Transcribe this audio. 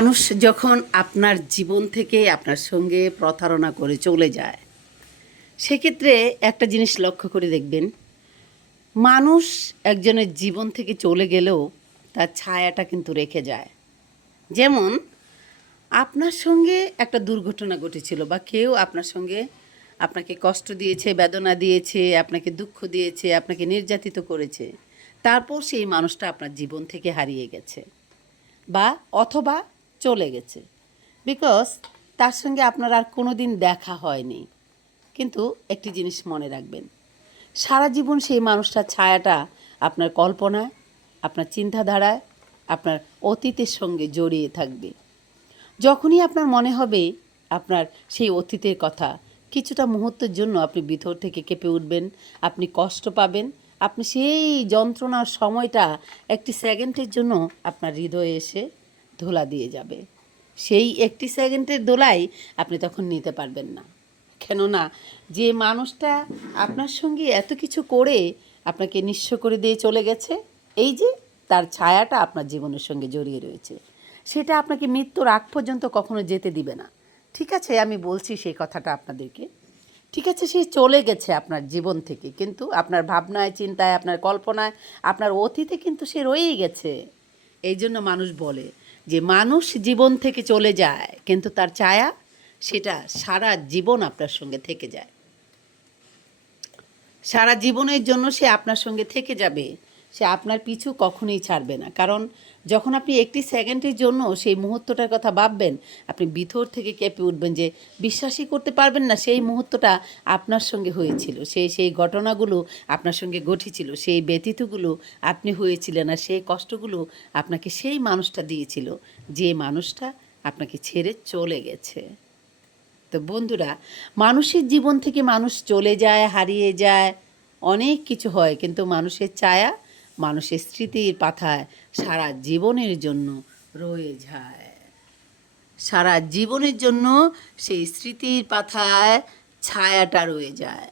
মানুষ যখন আপনার জীবন থেকে আপনার সঙ্গে প্রতারণা করে চলে যায়, সেক্ষেত্রে একটা জিনিস লক্ষ্য করে দেখবেন, মানুষ একজনের জীবন থেকে চলে গেলেও তার ছায়াটা কিন্তু রেখে যায়। যেমন আপনার সঙ্গে একটা দুর্ঘটনা ঘটেছিল বা কেউ আপনার সঙ্গে আপনাকে কষ্ট দিয়েছে, বেদনা দিয়েছে, আপনাকে দুঃখ দিয়েছে, আপনাকে নির্যাতিত করেছে। তারপর সেই মানুষটা আপনার জীবন থেকে হারিয়ে গেছে বা অথবা চলে গেছে, বিকজ তার সঙ্গে আপনার আর কোনো দিন দেখা হয়নি। কিন্তু একটি জিনিস মনে রাখবেন, সারা জীবন সেই মানুষটার ছায়াটা আপনার কল্পনায়, আপনার চিন্তাধারায়, আপনার অতীতের সঙ্গে জড়িয়ে থাকবে। যখনই আপনার মনে হবে আপনার সেই অতীতের কথা, কিছুটা মুহূর্তের জন্য আপনি ভিতর থেকে কেঁপে উঠবেন, আপনি কষ্ট পাবেন, আপনি সেই যন্ত্রণার সময়টা একটি সেকেন্ডের জন্য আপনার হৃদয়ে এসে ধোলা দিয়ে যাবে। সেই একটি সেকেন্ডের দোলাই আপনি তখন নিতে পারবেন না। কেননা যে মানুষটা আপনার সঙ্গে এত কিছু করে আপনাকে নিঃস্ব করে দিয়ে চলে গেছে, এই যে তার ছায়াটা আপনার জীবনের সঙ্গে জড়িয়ে রয়েছে, সেটা আপনাকে মৃত্যুর আগ পর্যন্ত কখনো যেতে দিবে না। ঠিক আছে, আমি বলছি সেই কথাটা আপনাদেরকে। ঠিক আছে, সে চলে গেছে আপনার জীবন থেকে, কিন্তু আপনার ভাবনায়, চিন্তায়, আপনার কল্পনায়, আপনার অতীতে কিন্তু সে রয়েই গেছে। এই জন্য মানুষ বলে যে মানুষ জীবন থেকে চলে যায়, কিন্তু তার ছায়া সেটা সারা জীবন আপনার সঙ্গে থেকে যায়। সারা জীবনের জন্য সে আপনার সঙ্গে থেকে যাবে, সে আপনার পিছু কখনোই ছাড়বে না। কারণ যখন আপনি একটি সেকেন্ডের জন্য সেই মুহূর্তটার কথা ভাববেন, আপনি ভিতর থেকে কেঁপে উঠবেন, যে বিশ্বাসই করতে পারবেন না সেই মুহূর্তটা আপনার সঙ্গে হয়েছিল, সেই ঘটনাগুলো আপনার সঙ্গে ঘটেছিল, সেই ব্যতীতগুলো আপনি হয়েছিলেন, আর সেই কষ্টগুলো আপনাকে সেই মানুষটা দিয়েছিল, যে মানুষটা আপনাকে ছেড়ে চলে গেছে। তো বন্ধুরা, মানুষের জীবন থেকে মানুষ চলে যায়, হারিয়ে যায়, অনেক কিছু হয়, কিন্তু মানুষের ছায়া, মানুষের স্মৃতির পাথায় সারা জীবনের জন্য রয়ে যায়। সারা জীবনের জন্য সেই স্মৃতির পাথায় ছায়াটা রয়ে যায়।